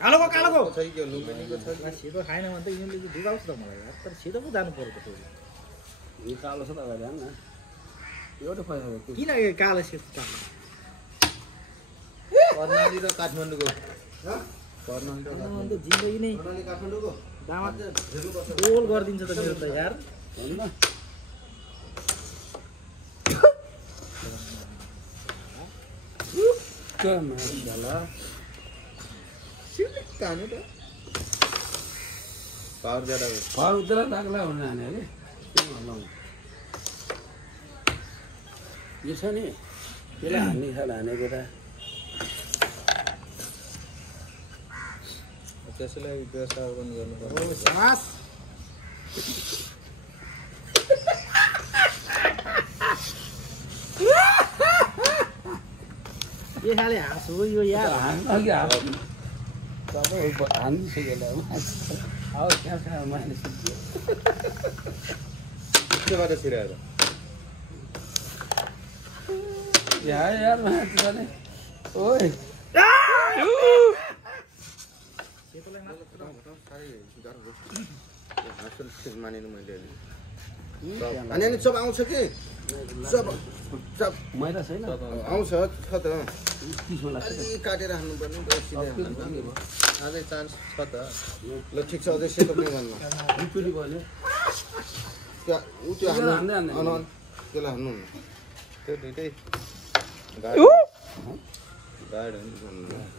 कालोको कालोको छ कि लुम्बिनीको छ कि सेतो खाएन भने त यिनीहरूले चाहिँ बिगाउँछ त मलाई यार तर सेतो पो जानु पर्यो त फेरि यो कालो छ त ध्यान न एउटा पैसा किन यो कालो सेतो कालो कर्णाली र काठमाडौँको अन्त जिन्दगी नै कर्णाली काठमाडौँको दामा गोल गरिदिन्छ त मेरो त यार हैन के माशाल्लाह सिलिक कानु त पावर ज्यादा हो घर उतरा दागला हुन जाने अरे यो छ नि यसलाई हान्ने खाल हानेको त त्यसैलाई व्यवस्थापन गर्नु ओ पर्छ सास के खाले हाँस हो यो यार अघि सबै हानिसकेला अब कहाँ कहाँ मानिस त्यसबाट छिराएर यार मान्छे जाने ओइ सेतोलाई मात्र साह्रै गाह्रो हासल मानेन मैले अनि अनि सब आउँछ कि सब सब मैदा छैन आउँछ छ त किसो लाग्छ अलि काटेर हान्नुपर्ने अझै चान्स छ त ल ठिक छ अझै सेतो पनि गर्नु बिचुली भयो त्यो ऊ त्यो हान्दै हान्नु हान्दै त्यसलाई हान्नु न त्यो दुइटै गाड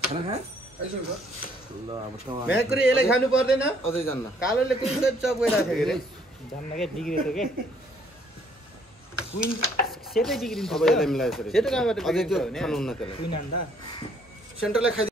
खाना खा ल अब त म्याक्री यसलाई खानु पर्दैन अझै जान्न कालोले कुन चप गइरहेको थियो अरे जान्न के बिग्रियो त के क्विन सेतै बिग्रिन्छ अब यसलाई मिलाएछ सेतो कहाँबाट अझै त्यो बिग्रिन्छ भने खानुहुन्न त्यसलाई क्विन हान्दा सेन्टरलाई खाइ